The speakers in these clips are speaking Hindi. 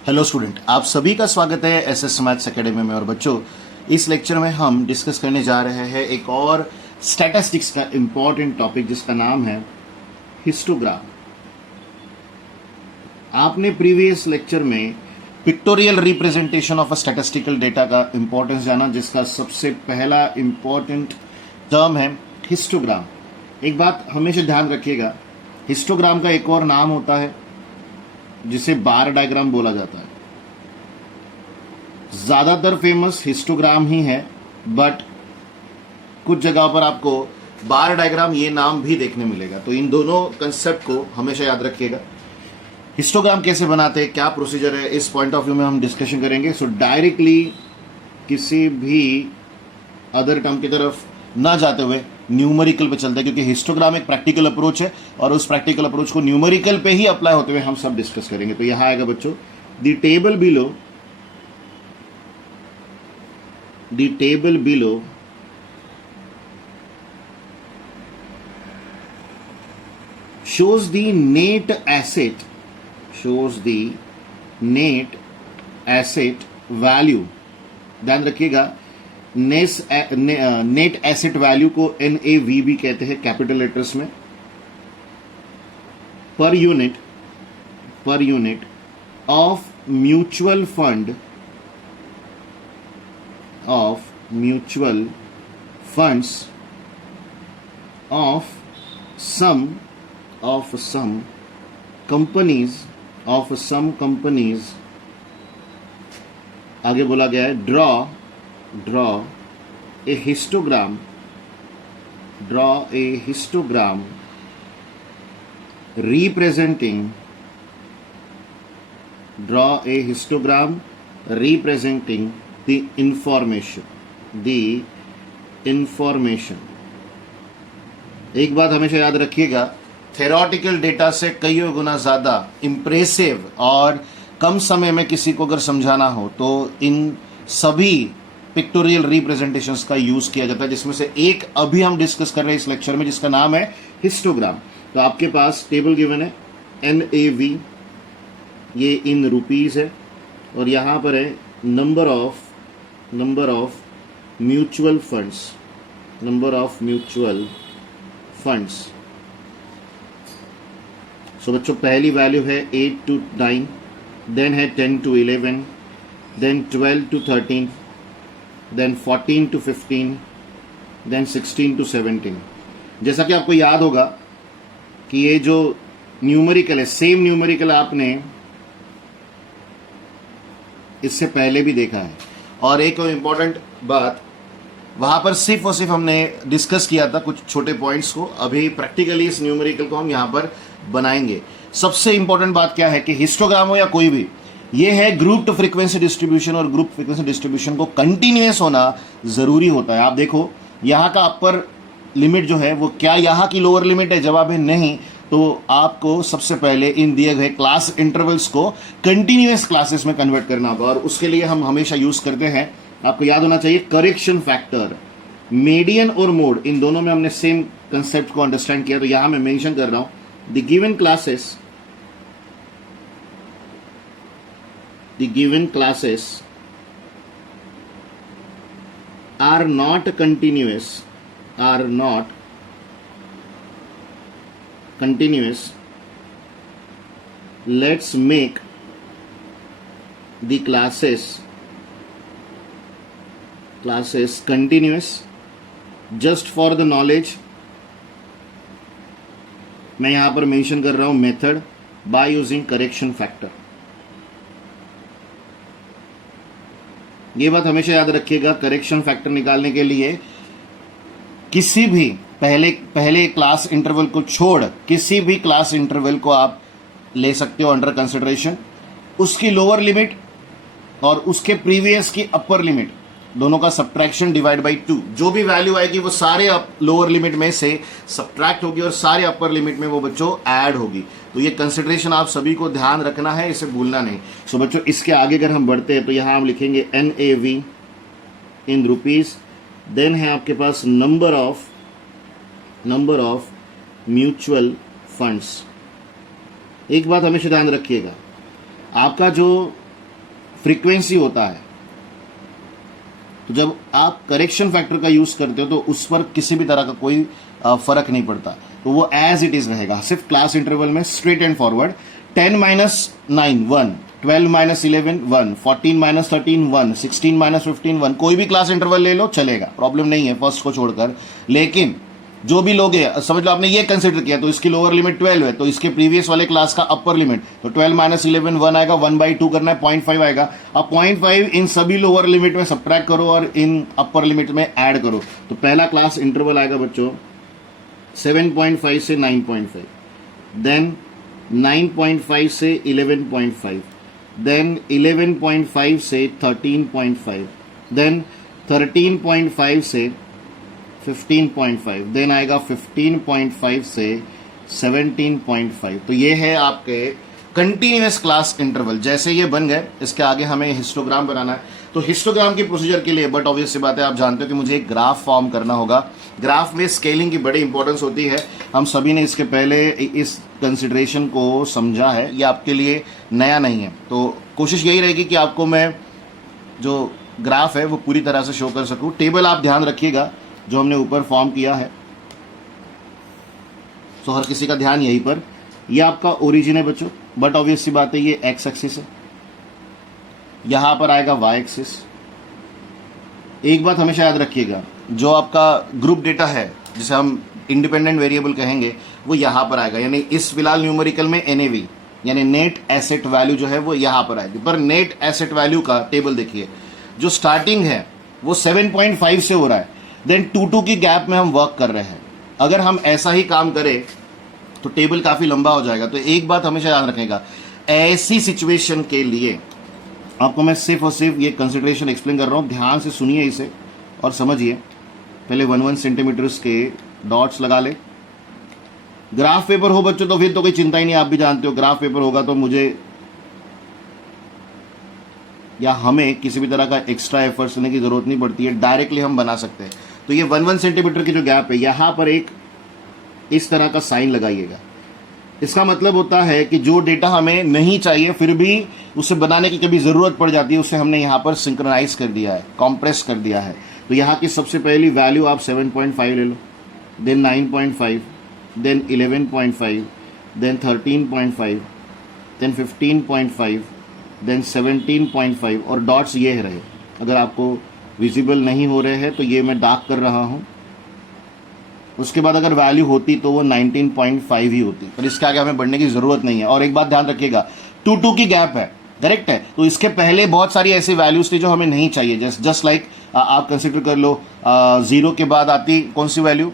हेलो स्टूडेंट, आप सभी का स्वागत है एसएस मैथ्स एकेडमी में। और बच्चों, इस लेक्चर में हम डिस्कस करने जा रहे हैं एक और स्टैटिस्टिक्स का इम्पॉर्टेंट टॉपिक जिसका नाम है हिस्टोग्राम। आपने प्रीवियस लेक्चर में pictorial representation of a statistical data का इंपॉर्टेंस जाना, जिसका सबसे पहला इंपॉर्टेंट टर्म है हिस्टोग्राम। एक बात हमेशा ध्यान रखिएगा, हिस्टोग्राम का एक और नाम होता है जिसे बार डायग्राम बोला जाता है। ज्यादातर फेमस हिस्टोग्राम ही है, बट कुछ जगह पर आपको बार डायग्राम ये नाम भी देखने मिलेगा। तो इन दोनों कंसेप्ट को हमेशा याद रखिएगा। हिस्टोग्राम कैसे बनाते हैं, क्या प्रोसीजर है, इस पॉइंट ऑफ व्यू में हम डिस्कशन करेंगे। सो डायरेक्टली किसी भी अदर टर्म की तरफ ना जाते हुए न्यूमेरिकल पे चलते हैं, क्योंकि हिस्टोग्राम एक प्रैक्टिकल अप्रोच है और उस प्रैक्टिकल अप्रोच को न्यूमेरिकल पे ही अप्लाई होते हुए हम सब डिस्कस करेंगे। तो यहां आएगा बच्चों, the table below shows the net asset value। ध्यान रखिएगा, नेट एसेट वैल्यू को NAV भी कहते हैं कैपिटल लेटर्स में। Per unit of mutual funds of some companies आगे बोला गया है draw a histogram representing the information। एक बात हमेशा याद रखिएगा, थेरोटिकल डेटा से कई गुना ज्यादा इंप्रेसिव और कम समय में किसी को अगर समझाना हो तो इन सभी पिक्टोरियल रिप्रेजेंटेशंस का यूज किया जाता है, जिसमें से एक अभी हम डिस्कस कर रहे हैं इस लेक्चर में, जिसका नाम है हिस्टोग्राम। तो आपके पास टेबल गिवन है NAV, ये इन रुपीस है, और यहां पर है नंबर ऑफ म्यूचुअल फंड्स। सो बच्चों, पहली वैल्यू है 8 to 9, देन है 10 to 11, then 12 to 13, then 14 to 15, then 16 to 17। जैसा कि आपको याद होगा कि ये जो न्यूमेरिकल है, सेम न्यूमेरिकल आपने इससे पहले भी देखा है। और एक इंपॉर्टेंट बात, वहां पर सिर्फ और सिर्फ हमने डिस्कस किया था कुछ छोटे पॉइंट्स को, अभी प्रैक्टिकली इस न्यूमेरिकल को हम यहां पर बनाएंगे। सबसे इंपॉर्टेंट बात क्या है कि हिस्टोग्राम हो या कोई भी, ये है ग्रुप टू फ्रीक्वेंसी डिस्ट्रीब्यूशन, और ग्रुप फ्रीक्वेंसी डिस्ट्रीब्यूशन को कंटिन्यूअस होना जरूरी होता है। आप देखो, यहाँ का अपर लिमिट जो है वो क्या यहाँ की लोअर लिमिट है? जवाब है नहीं। तो आपको सबसे पहले इन दिए गए क्लास इंटरवल्स को कंटिन्यूअस क्लासेस में कन्वर्ट करना होगा, और उसके लिए हम हमेशा यूज करते हैं, आपको याद होना चाहिए, करेक्शन फैक्टर। मीडियन और मोड, इन दोनों में हमने सेम कंसेप्ट को अंडरस्टैंड किया। तो यहां मैं मेंशन कर रहा हूं, the given classes are not continuous let's make the classes continuous just for the knowledge। मैं यहां पर मेंशन कर रहा हूं method by using correction factor. ये बात हमेशा याद रखिएगा, करेक्शन फैक्टर निकालने के लिए किसी भी पहले क्लास इंटरवल को छोड़ किसी भी क्लास इंटरवल को आप ले सकते हो अंडर कंसिडरेशन। उसकी लोअर लिमिट और उसके प्रीवियस की अपर लिमिट दोनों का सब्ट्रैक्शन डिवाइड बाई 2, जो भी वैल्यू आएगी वो सारे लोअर लिमिट में से सब्ट्रैक्ट होगी और सारे अपर लिमिट में वो बच्चों ऐड होगी। तो ये कंसिडरेशन आप सभी को ध्यान रखना है, इसे भूलना नहीं। सो बच्चों, इसके आगे अगर हम बढ़ते हैं तो यहां हम लिखेंगे NAV इन रुपीज, देन है आपके पास नंबर ऑफ म्यूचुअल फंड्स। एक बात हमेशा ध्यान रखिएगा, आपका जो फ्रीक्वेंसी होता है। तो जब आप करेक्शन फैक्टर का यूज करते हो तो उस पर किसी भी तरह का कोई फर्क नहीं पड़ता, तो वो एज इट इज रहेगा। सिर्फ क्लास इंटरवल में straight and forward 10 minus 9 1, 12 minus 11 1, 14 minus 13 1, 16 minus 15 1, कोई भी क्लास इंटरवल ले लो चलेगा, प्रॉब्लम नहीं है फर्स्ट को छोड़कर। लेकिन जो भी लोग है, समझ लो आपने ये कंसिडर किया तो इसकी लोअर लिमिट 12 है, तो इसके प्रीवियस वाले क्लास का अपर लिमिट, तो 12 माइनस 11 1 आएगा, 1/2 करना है, 0.5 आएगा। अब 0.5 इन सभी लोअर लिमिट में सब्ट्रैक्ट करो और इन अपर लिमिट में ऐड करो, तो पहला क्लास इंटरवल आएगा बच्चों 7.5 से 9.5, देन 9.5 से 11.5, देन 11.5 से 13.5, देन 13.5 से 15.5, देन आएगा 15.5 से 17.5। तो ये है आपके कंटिन्यूअस क्लास इंटरवल। जैसे ये बन गए, इसके आगे हमें हिस्टोग्राम बनाना है। तो हिस्टोग्राम की प्रोसीजर के लिए बट ऑब्वियस सी बात है, आप जानते हो कि मुझे एक ग्राफ फॉर्म करना होगा। ग्राफ में स्केलिंग की बड़ी इंपॉर्टेंस होती है, हम सभी ने इसके पहले इस कंसिडरेशन को समझा है, ये आपके लिए नया नहीं है। तो कोशिश यही रहेगी कि आपको मैं जो ग्राफ है वो पूरी तरह से शो कर सकूं। टेबल आप ध्यान रखिएगा जो हमने ऊपर फॉर्म किया है, तो हर किसी का ध्यान यहीं पर, ये आपका ओरिजिन है बच्चों, बट ऑब्वियस सी बात है ये एक्स एक्सिस है, यहां पर आएगा वाई एक्सिस। एक बात हमेशा याद रखिएगा, जो आपका ग्रुप डेटा है जिसे हम इंडिपेंडेंट वेरिएबल कहेंगे वो यहां पर आएगा, यानी इस फिलहाल न्यूमेरिकल में एनएवी यानी नेट एसेट वैल्यू जो है वो यहां पर आएगी। पर नेट एसेट वैल्यू का टेबल देखिए, जो स्टार्टिंग है वो 7.5 से हो रहा है, देन 2 की गैप में हम वर्क कर रहे हैं। अगर हम ऐसा ही काम करें तो टेबल काफी लंबा हो जाएगा। तो एक बात हमेशा याद रखेगा, ऐसी सिचुएशन के लिए आपको मैं सिर्फ और सिर्फ ये कंसिडरेशन एक्सप्लेन कर रहा हूं, ध्यान से सुनिए इसे और समझिए। पहले 1 सेंटीमीटर्स के डॉट्स लगा ले। ग्राफ पेपर हो बच्चों तो फिर तो कोई चिंता ही नहीं, आप भी जानते हो ग्राफ पेपर होगा तो मुझे या हमें किसी भी तरह का एक्स्ट्रा एफर्ट्स लेने की जरूरत नहीं पड़ती है, डायरेक्टली हम बना सकते हैं। तो ये 1 सेंटीमीटर की जो गैप है, यहां पर एक इस तरह का साइन लगाइएगा। इसका मतलब होता है कि जो डेटा हमें नहीं चाहिए फिर भी उसे बनाने की कभी जरूरत पड़ जाती है, उसे हमने यहां पर सिंक्रोनाइज कर दिया है, कॉम्प्रेस कर दिया है। तो यहां की सबसे पहली वैल्यू आप 7.5 ले लो, then 9.5, then 11.5, then 13.5, then 15.5, then 17.5 और डॉट्स ये रहे। अगर आपको विजिबल नहीं हो रहे हैं तो ये मैं डार्क कर रहा हूं। उसके बाद अगर वैल्यू होती तो वो 19.5 ही होती, पर इसके आगे हमें बढ़ने की जरूरत नहीं है। और एक बात ध्यान रखिएगा, 2 की गैप है, करेक्ट है, तो इसके पहले बहुत सारी ऐसी वैल्यूज थी जो हमें नहीं चाहिए। जस्ट लाइक आप कंसिडर कर लो 0 के बाद आती कौन सी वैल्यू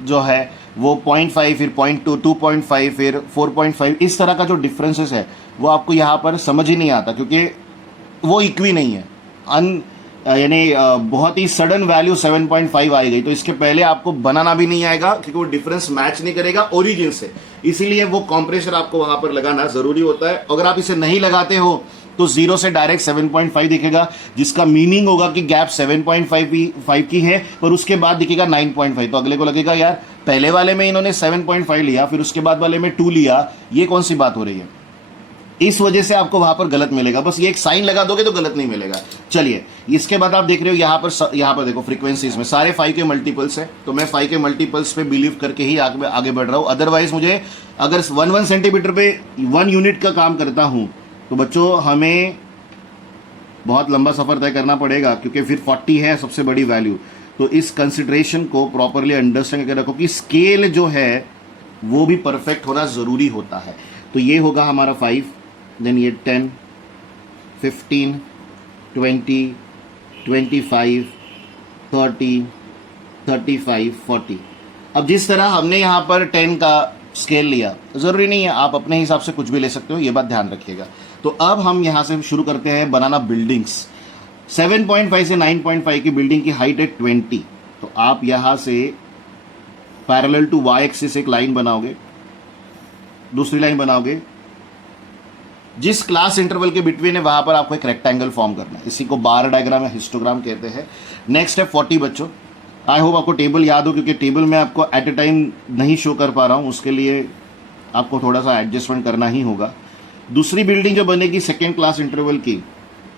जो है वो 0.5, फिर 0.2, 2.5, फिर 4.5, इस तरह का जो डिफरेंसेस है वो आपको यहाँ पर समझ ही नहीं आता, क्योंकि वो इक्वी नहीं है। यानी बहुत ही सडन वैल्यू 7.5 आई गई, तो इसके पहले आपको बनाना भी नहीं आएगा क्योंकि वो डिफरेंस मैच नहीं करेगा ओरिजिन से। इसीलिए वो कॉम्प्रेसर आपको वहां पर लगाना जरूरी होता है। अगर आप इसे नहीं लगाते हो तो 0 से डायरेक्ट 7.5 दिखेगा, जिसका मीनिंग होगा कि गैप 7.5 की है, पर उसके बाद दिखेगा 9.5। तो अगले को लगेगा यार पहले वाले में इन्होंने 7.5 लिया, फिर उसके बाद वाले में 2 लिया, ये कौन सी बात हो रही है। इस वजह से आपको वहां पर गलत मिलेगा। बस ये एक साइन लगा दोगे तो गलत नहीं मिलेगा। चलिए, इसके बाद आप देख रहे हो यहां पर देखो फ्रीक्वेंसीज में सारे 5 के मल्टीपल्स है, तो मैं 5 के मल्टीपल्स पे बिलीव करके ही आगे बढ़ रहा हूं। अदरवाइज मुझे अगर 1 सेंटीमीटर पे 1 यूनिट का काम करता हूं तो बच्चों हमें बहुत लंबा सफर तय करना पड़ेगा, क्योंकि फिर 40 है सबसे बड़ी वैल्यू। तो इस कंसिडरेशन को प्रॉपरली अंडरस्टैंड करके रखो कि स्केल जो है वो भी परफेक्ट होना जरूरी होता है। तो ये होगा हमारा 5, देन ये 10, 15, 20, 25, 30, 35, 40। अब जिस तरह हमने यहाँ पर 10 का स्केल लिया, जरूरी नहीं है आप अपने हिसाब से कुछ भी ले सकते हो, ये बात ध्यान रखिएगा। तो अब हम यहाँ से शुरू करते हैं बनाना बिल्डिंग्स। 7.5 से 9.5 की बिल्डिंग की हाइट है 20, तो आप यहाँ से पैरेलल टू वाई एक्सिस एक लाइन बनाओगे, दूसरी लाइन बनाओगे, जिस क्लास इंटरवल के बिटवीन है वहां पर आपको एक रेक्टेंगल फॉर्म करना है। इसी को बार डायग्राम या हिस्टोग्राम कहते हैं। नेक्स्ट है 40 बच्चों। आई होप आपको टेबल याद हो, क्योंकि टेबल में आपको एट ए टाइम नहीं शो कर पा रहा हूं, उसके लिए आपको थोड़ा सा एडजस्टमेंट करना ही होगा। दूसरी बिल्डिंग जो बनेगी सेकेंड क्लास इंटरवल की,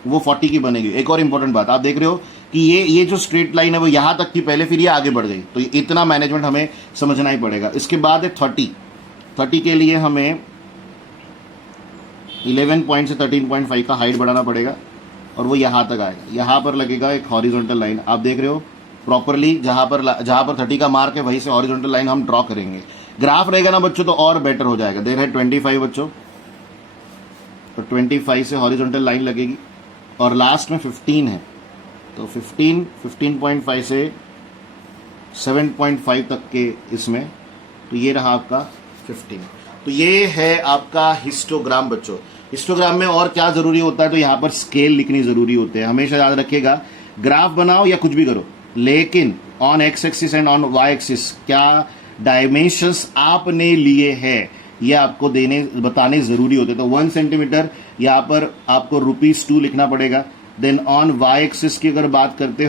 वो 40 की बनेगी। एक और इंपॉर्टेंट बात, आप देख रहे हो कि ये जो स्ट्रेट लाइन है वो यहां तक की पहले, फिर ये आगे बढ़ गई, तो इतना मैनेजमेंट हमें समझना ही पड़ेगा। इसके बाद है 30 के लिए हमें 11 पॉइंट से 13.5 का हाइट बढ़ाना पड़ेगा और वो यहाँ तक आएगा। यहाँ पर लगेगा एक हॉरिजॉन्टल लाइन, आप देख रहे हो प्रॉपरली, जहाँ पर 30 का मार्क है वहीं से हॉरिजॉन्टल लाइन हम ड्रॉ करेंगे। ग्राफ रहेगा ना बच्चों तो और बेटर हो जाएगा। देर है 25 बच्चों, तो 25 से हॉरिजॉन्टल लाइन लगेगी और लास्ट में 15 है, तो 15.5 से 7.5 तक के इसमें, तो ये रहा आपका 15। तो ये है आपका हिस्टोग्राम बच्चों। हिस्टोग्राम में और क्या जरूरी होता है, तो यहाँ पर स्केल लिखनी जरूरी होते हैं। हमेशा याद रखिएगा, ग्राफ बनाओ या कुछ भी करो, लेकिन on X axis and on Y axis क्या डायमेंशंस आपने लिए हैं ये आपको बताने जरूरी होते हैं। तो 1 सेंटीमीटर यहाँ पर आपको ₹2 लिखना पड़ेगा। देन ऑन वाई एक्सिस की अगर बात करते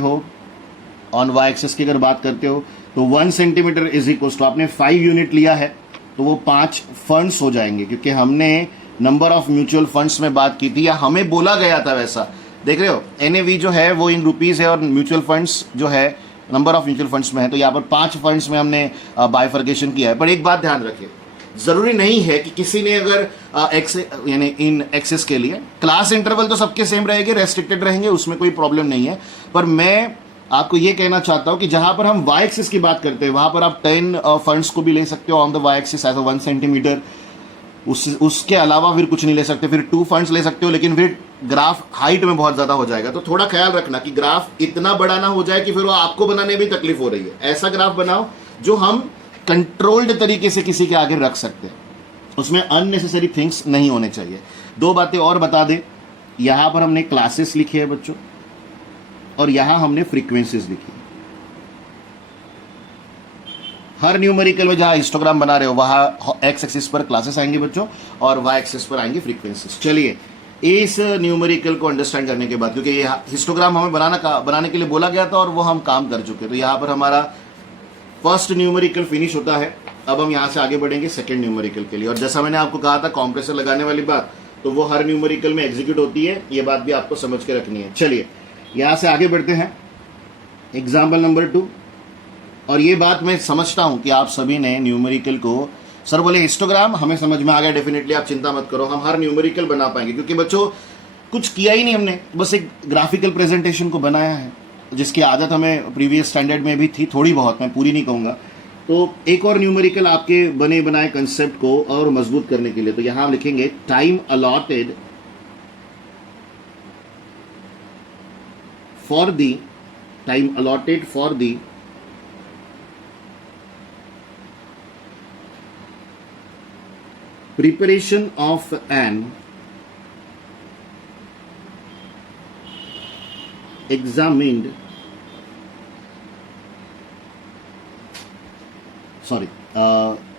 हो, तो 1 सेंटीमीटर इज इक्वल टू, आपने 5 यूनिट लिया है तो वो 5 फंड्स हो जाएंगे, क्योंकि हमने नंबर ऑफ म्यूचुअल फंड्स में बात की थी या हमें बोला गया था वैसा। देख रहे हो NAV जो है वो इन रुपीज है और म्यूचुअल फंड्स जो है नंबर ऑफ म्यूचुअल फंड्स में है, तो यहाँ पर 5 फंड्स में हमने बाइफर्केशन किया है। पर एक बात ध्यान रखिए, जरूरी नहीं है कि किसी ने अगर यानी इन एक्सेस के लिए क्लास इंटरवल तो सबके सेम रहेंगे, रेस्ट्रिक्टेड रहेंगे, उसमें कोई प्रॉब्लम नहीं है। पर मैं आपको ये कहना चाहता हूं कि जहां पर हम वाई एक्सिस की बात करते हैं वहां पर आप 10 फंड्स को भी ले सकते हो on the Y axis as 1 centimetre. उसके अलावा फिर कुछ नहीं ले सकते, फिर 2 फंड्स ले सकते हो, लेकिन फिर ग्राफ हाइट में बहुत ज्यादा हो जाएगा। तो थोड़ा ख्याल रखना कि ग्राफ इतना बड़ा ना हो जाए कि फिर वो आपको बनाने में भी तकलीफ हो रही है। ऐसा ग्राफ बनाओ जो हम कंट्रोल्ड तरीके से किसी के आगे रख सकते हैं, उसमें अननेसेसरी थिंग्स नहीं होने चाहिए। 2 बातें और बता दे, यहां पर हमने क्लासेस लिखी है बच्चों और यहां हमने फ्रीक्वेंसीज लिखी है। हर न्यूमेरिकल में जहां हिस्टोग्राम बना रहे हो वहां एक्स एक्सिस पर क्लासेस आएंगे बच्चों और वाई एक्सिस पर आएंगे फ्रीक्वेंसीज। चलिए इस न्यूमेरिकल को अंडरस्टैंड करने के बाद, क्योंकि ये हिस्टोग्राम हमें बनाने के लिए बोला गया था और वो हम काम कर चुके, तो यहां पर हमारा फर्स्ट न्यूमेरिकल फिनिश होता है। अब हम यहां से आगे बढ़ेंगे सेकंड न्यूमेरिकल के लिए, और जैसा मैंने आपको कहा था कॉम्प्रेसर लगाने वाली बात, तो वो हर न्यूमेरिकल में एग्जीक्यूट होती है, ये बात भी आपको समझ के रखनी है। चलिए यहां से आगे बढ़ते हैं, एग्जाम्पल नंबर 2। और ये बात मैं समझता हूं कि आप सभी ने न्यूमेरिकल को, सर बोले हिस्टोग्राम हमें समझ में आ गया, डेफिनेटली आप चिंता मत करो, हम हर न्यूमेरिकल बना पाएंगे, क्योंकि बच्चों कुछ किया ही नहीं हमने, बस एक ग्राफिकल प्रेजेंटेशन को बनाया है, जिसकी आदत हमें प्रीवियस स्टैंडर्ड में भी थी थोड़ी बहुत, मैं पूरी नहीं कहूँगा। तो एक और न्यूमेरिकल आपके बने बनाए कंसेप्ट को और मजबूत करने के लिए, तो यहां हम लिखेंगे time allotted for the preparation of an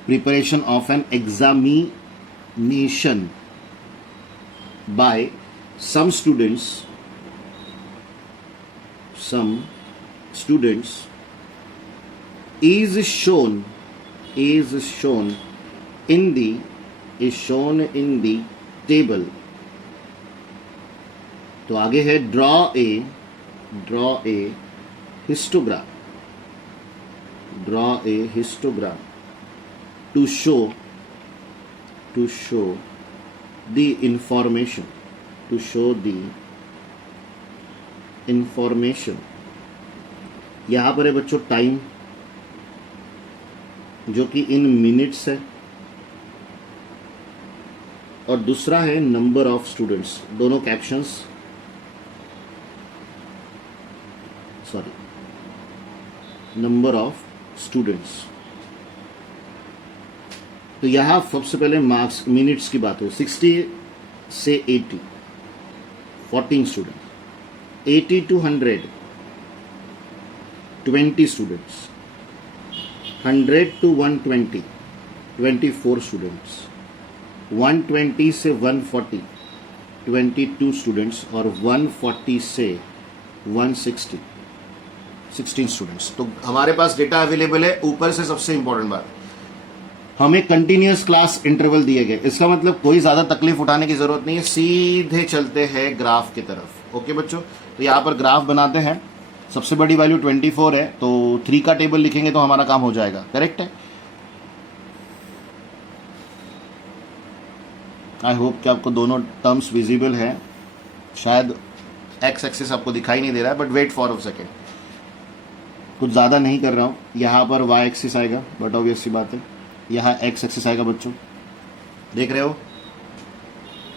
preparation of an examination by some students is shown in the table। तो आगे है draw a histogram to show the information यहां पर है बच्चों टाइम, जो कि इन मिनट्स है, और दूसरा है नंबर ऑफ स्टूडेंट्स, दोनों कैप्शंस, नंबर ऑफ स्टूडेंट्स। तो यहां सबसे पहले मार्क्स मिनट्स की बात हो, 60 से 80 14 students, 80 to 100 20 students, 100 to 120 24 students, 120 से 140 22 स्टूडेंट्स, और 140 से 160 16 स्टूडेंट्स। तो हमारे पास डेटा अवेलेबल है। ऊपर से सबसे इंपॉर्टेंट बात, हमें कंटिन्यूअस क्लास इंटरवल दिए गए, इसका मतलब कोई ज्यादा तकलीफ उठाने की जरूरत नहीं है, सीधे चलते हैं ग्राफ की तरफ। ओके बच्चों, तो यहाँ पर ग्राफ बनाते हैं। सबसे बड़ी वैल्यू 24 है, तो 3 का टेबल लिखेंगे तो हमारा काम हो जाएगा। करेक्ट है। आई होप कि आपको दोनों टर्म्स विजिबल है। शायद एक्स एक्सिस आपको दिखाई नहीं दे रहा है, but wait for a second, कुछ ज़्यादा नहीं कर रहा हूँ। यहाँ पर वाई एक्सिस आएगा, बट ऑब्वियस सी बात है यहाँ एक्स एक्सिस आएगा। बच्चों देख रहे हो,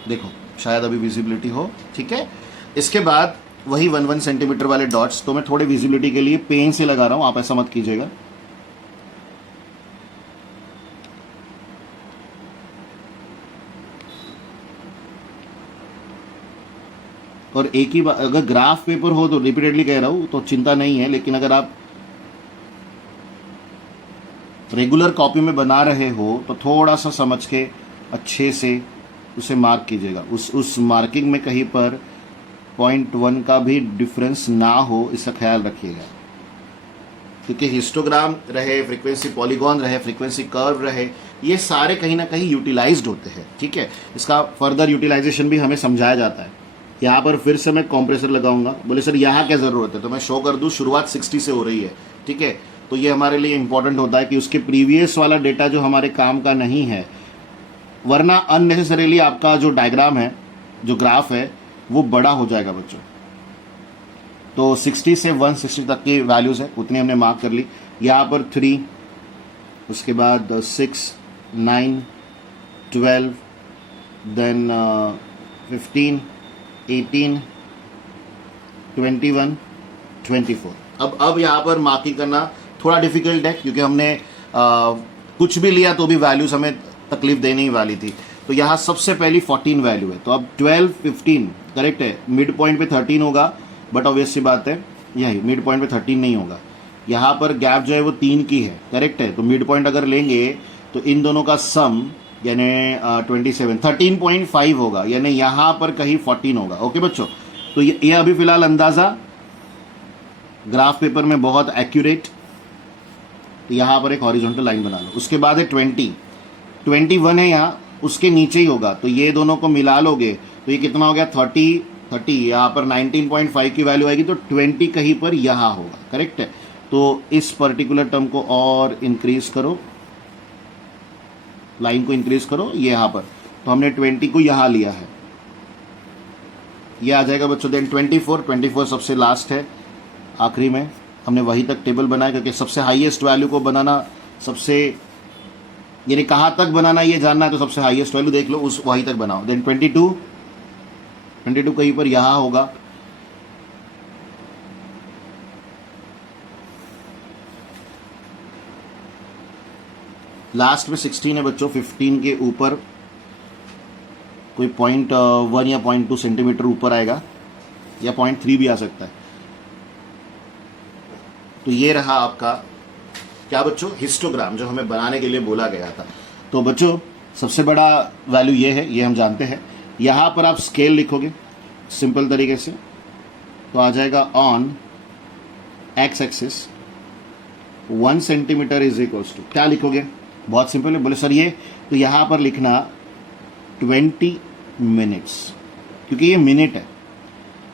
देखो शायद अभी विजिबिलिटी हो, ठीक है। इसके बाद वही 1-1 सेंटीमीटर वाले डॉट्स, तो मैं थोड़े विजिबिलिटी के लिए पेन से लगा रहा हूँ, आप ऐसा मत कीजिएगा। और एक ही बात, अगर ग्राफ पेपर हो तो रिपीटेडली कह रहा हूँ तो चिंता नहीं है, लेकिन अगर आप रेगुलर कॉपी में बना रहे हो तो थोड़ा सा समझ के अच्छे से उसे मार्क कीजिएगा। उस मार्किंग में कहीं पर 0.1 का भी डिफरेंस ना हो, इसका ख्याल रखिएगा। क्योंकि हिस्टोग्राम रहे, फ्रीक्वेंसी पॉलीगॉन रहे, फ्रीक्वेंसी कर्व रहे, ये सारे कहीं ना कहीं यूटिलाइज्ड होते हैं, ठीक है। इसका फर्दर यूटिलाइजेशन भी हमें समझाया जाता है। यहाँ पर फिर से मैं कॉम्प्रेसर लगाऊंगा। बोले सर यहाँ क्या ज़रूरत है, तो मैं शो कर दूँ शुरुआत 60 से हो रही है, ठीक है। तो ये हमारे लिए इंपॉर्टेंट होता है कि उसके प्रीवियस वाला डेटा जो हमारे काम का नहीं है, वरना अननेसेसरीली आपका जो डायग्राम है, जो ग्राफ है, वो बड़ा हो जाएगा बच्चों। तो 60 से 160 तक की वैल्यूज़ है, उतनी हमने मार्क कर ली। यहाँ पर 3, उसके बाद 6, 9, 12, देन 15, 18, 21, 24। अब यहाँ पर मार्किंग करना थोड़ा डिफिकल्ट है, क्योंकि हमने कुछ भी लिया तो भी वैल्यूज हमें तकलीफ देने ही वाली थी। तो यहाँ सबसे पहली 14 वैल्यू है, तो अब 12, 15 करेक्ट है। मिड पॉइंट पे 13 होगा, बट ऑब्वियस सी बात है यही मिड पॉइंट पे 13 नहीं होगा। यहाँ पर गैप जो है वो 3 की है, करेक्ट है। तो मिड पॉइंट अगर लेंगे तो इन दोनों का सम यानी 27, 13.5 होगा, यानी यहाँ पर कहीं 14 होगा। ओके बच्चों, तो ये अभी फिलहाल अंदाज़ा ग्राफ पेपर में बहुत एक्यूरेट। तो यहाँ पर एक हॉरिजॉन्टल लाइन बना लो। उसके बाद है 20, 21 है यहाँ, उसके नीचे ही होगा। तो ये दोनों को मिला लोगे तो ये कितना हो गया 30। यहाँ पर 19.5 की वैल्यू आएगी, तो 20 कहीं पर यहाँ होगा, करेक्ट है। तो इस पर्टिकुलर टर्म को और इंक्रीज करो, लाइन को इंक्रीज करो ये यहाँ पर। तो हमने 20 को यहाँ लिया है, ये आ जाएगा बच्चों। देन 24 सबसे लास्ट है, आखिरी में हमने वहीं तक टेबल बनाया, क्योंकि सबसे हाईएस्ट वैल्यू को बनाना, सबसे यानी कहाँ तक बनाना ये जानना है, तो सबसे हाईएस्ट वैल्यू देख लो, उस वहीं तक बनाओ। देन 22 कहीं पर यहाँ होगा। लास्ट में 16 है बच्चों, 15 के ऊपर कोई 0.1 या 0.2 सेंटीमीटर ऊपर आएगा, या 0.3 भी आ सकता है। तो ये रहा आपका क्या बच्चों, हिस्टोग्राम, जो हमें बनाने के लिए बोला गया था। तो बच्चों सबसे बड़ा वैल्यू ये है, ये हम जानते हैं। यहाँ पर आप स्केल लिखोगे सिंपल तरीके से, तो आ जाएगा on X axis 1 centimetre is equals to, क्या लिखोगे, बहुत सिंपल है। बोले सर ये, तो यहाँ पर लिखना 20 मिनट्स, क्योंकि ये मिनट है।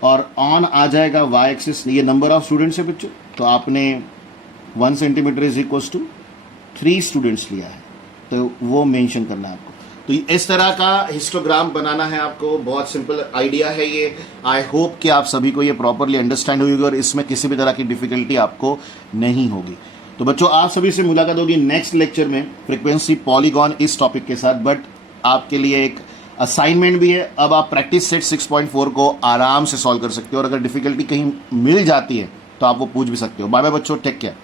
और ऑन आ जाएगा वाई एक्सिस, ये नंबर ऑफ स्टूडेंट्स है बच्चों। तो आपने 1 centimetre is equals to 3 students लिया है, तो वो मेंशन करना है आपको। तो इस तरह का हिस्टोग्राम बनाना है आपको, बहुत सिंपल आइडिया है ये। आई होप कि आप सभी को ये प्रॉपरली अंडरस्टैंड होगी और इसमें किसी भी तरह की डिफिकल्टी आपको नहीं होगी। तो बच्चों आप सभी से मुलाकात होगी नेक्स्ट लेक्चर में, फ्रीक्वेंसी पॉलीगॉन इस टॉपिक के साथ। बट आपके लिए एक असाइनमेंट भी है, अब आप प्रैक्टिस सेट 6.4 को आराम से सॉल्व कर सकते हो, और अगर डिफिकल्टी कहीं मिल जाती है तो आप वो पूछ भी सकते हो। बाय बाय बच्चों, टेक केयर।